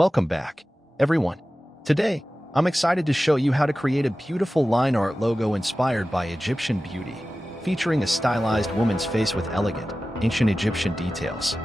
Welcome back, everyone. Today, I'm excited to show you how to create a beautiful line art logo inspired by Egyptian beauty, featuring a stylized woman's face with elegant, ancient Egyptian details.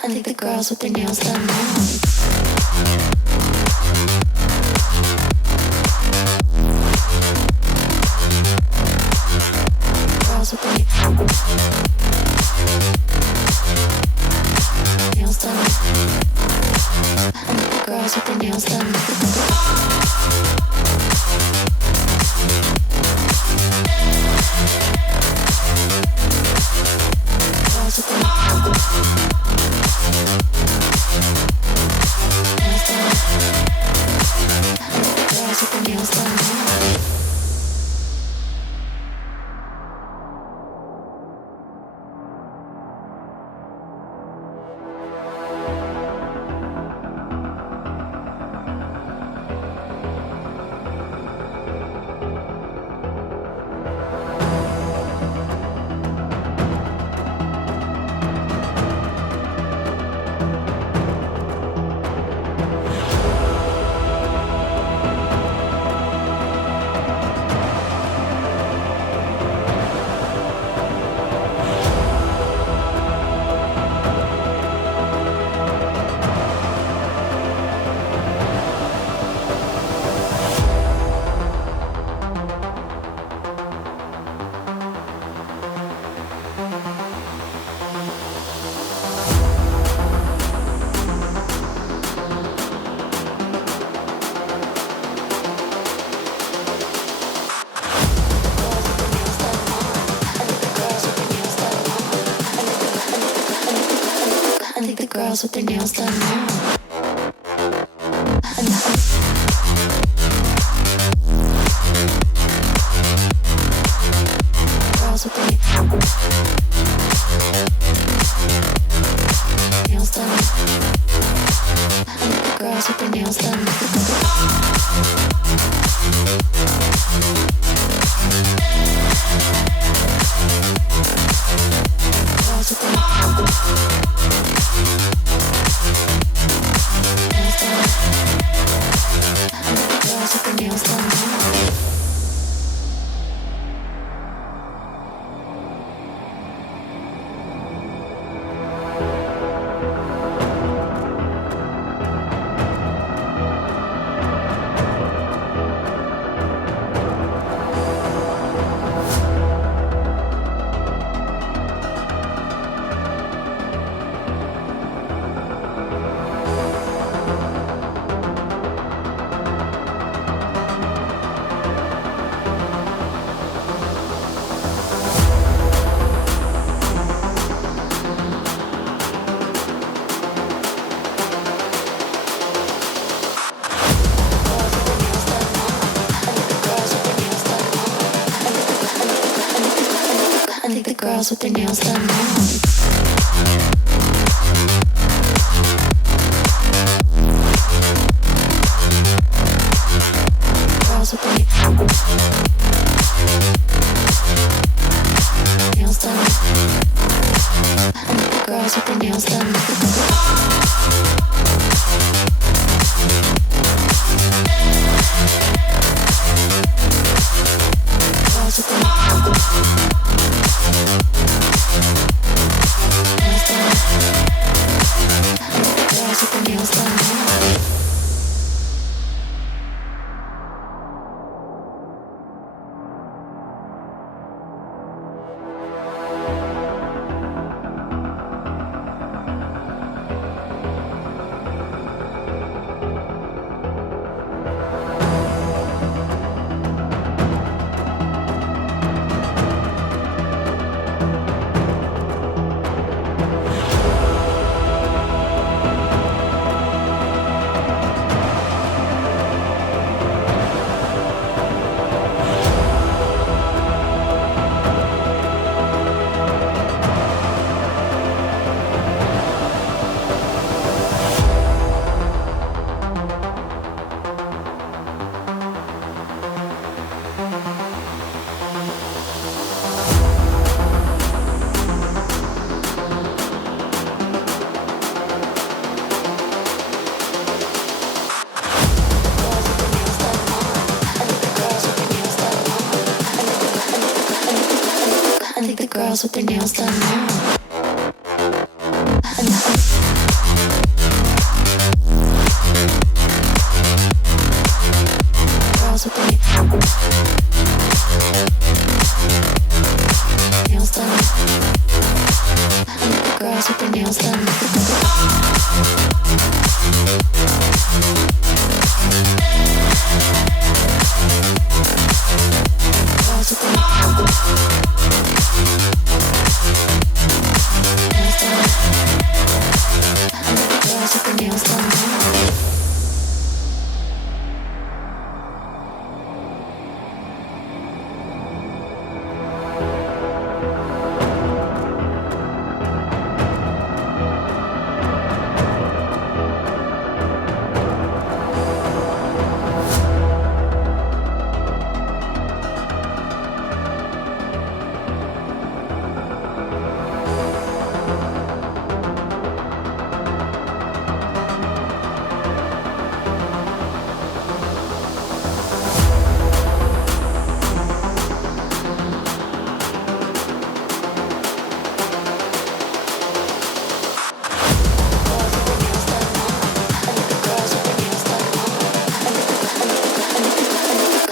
I think the girls with their nails done now. Girls with their nails done. I think the girls with their nails done. Girls with their nails done now. I think the girls with their nails done now. Girls with their nails done. I think the girls with their nails done. Girls with their nails done now. I think the girls with their nails done now. Girls with their nails done. I think the girls with their nails done. Girls with their nails done. I think the girls with their nails done now. Girls with their nails done. I think the girls with their nails done. Girls with their nails done.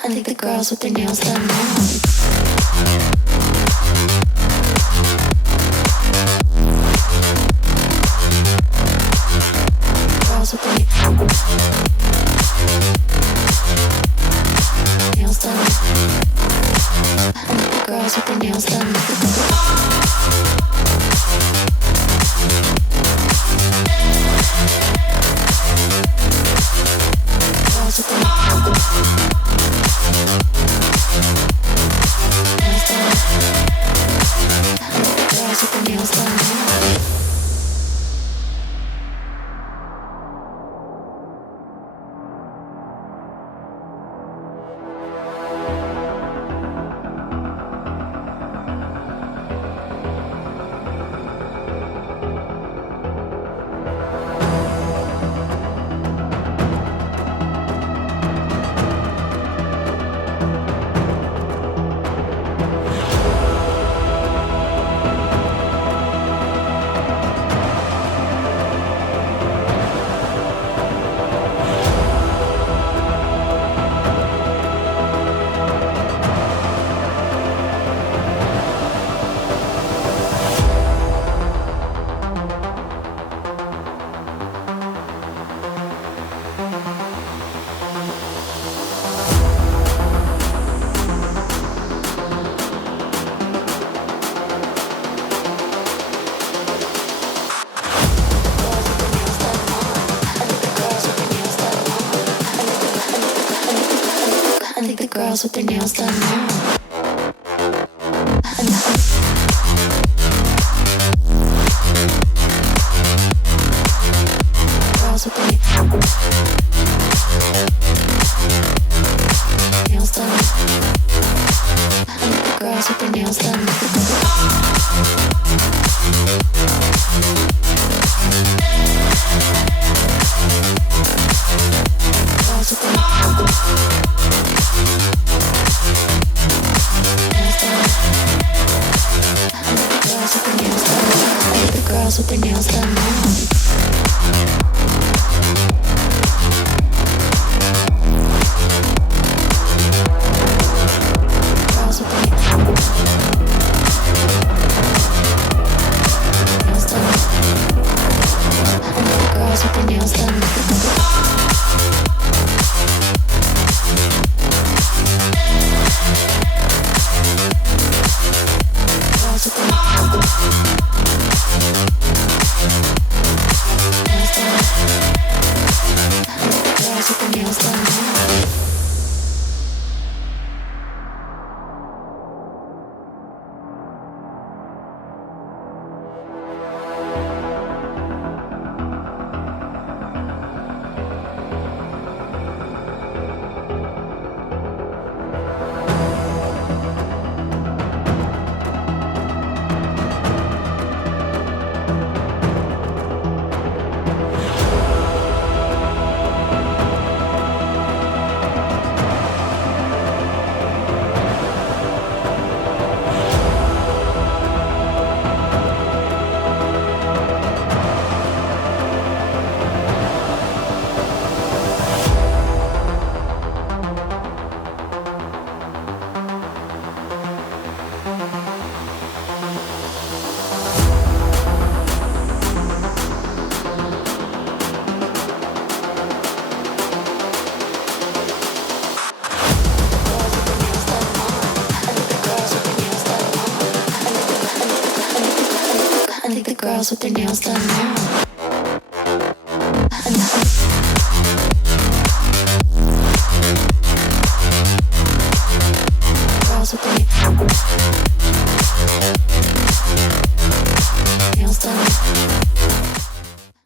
I think the girls with their nails done now. Girls with their nails done. I think the girls with their nails done. Girls with their nails done now. I think the girls with their nails done now. Girls with their nails done. I think the girls with their nails done. Girls with their girls with their nails done now. Girls with their nails done. Girls with their nails done. Girls with their I like the girls with their nails done now.